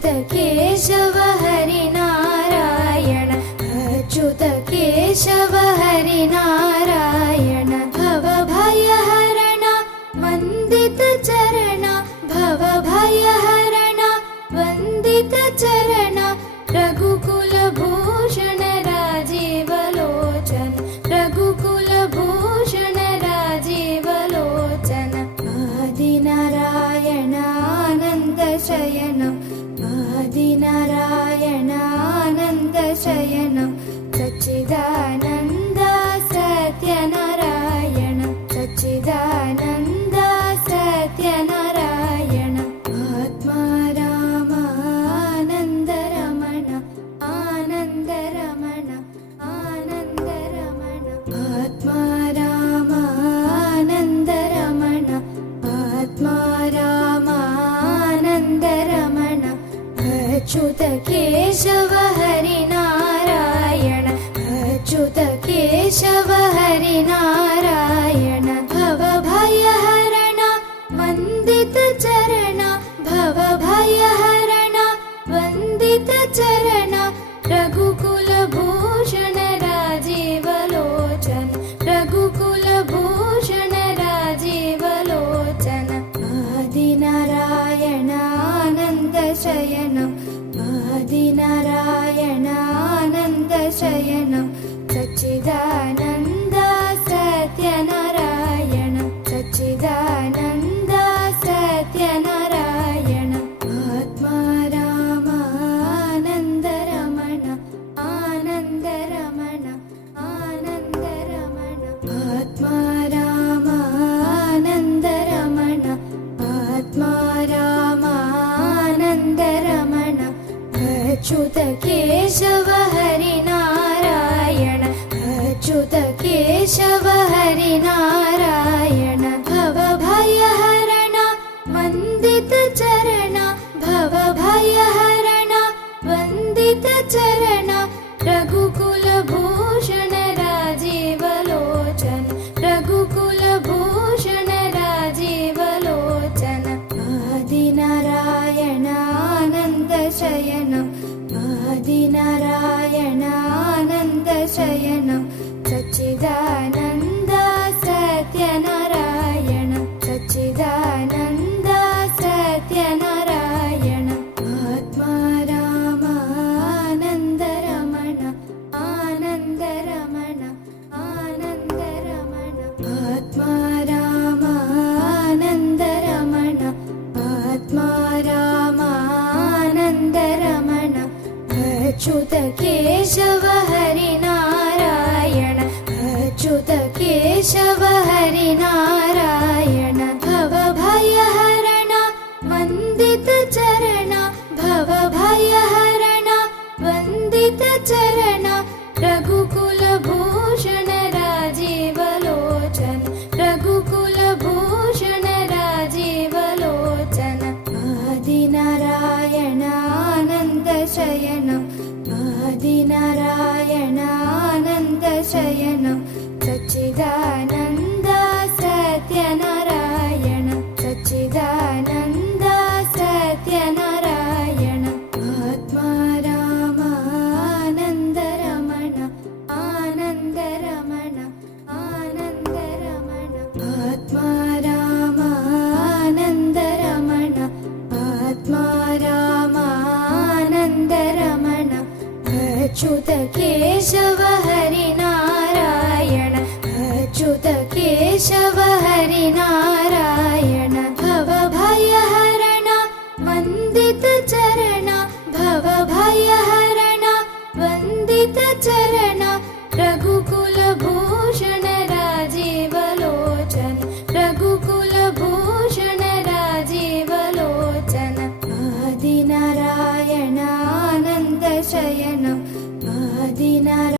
अच्युत केशव हरिनारायण अच्युत केशव हरिनारायण भव भय हरण वन्दित चरण भव भय वन्दित चरण प्रघु अच्युत केशव हरिनारायण अच्युत केशव सच्चिदान केशव हरिनारायण भवभय हरण वन्दितचरण भव भय हरण वन्दितचरण प्रघुकुलभूषणराजे वलोचन रघुकुलभूषणराजेवलोचन वदिनारायणानन्दशयन वदीनारायणानन्दशयन ജയനം केशव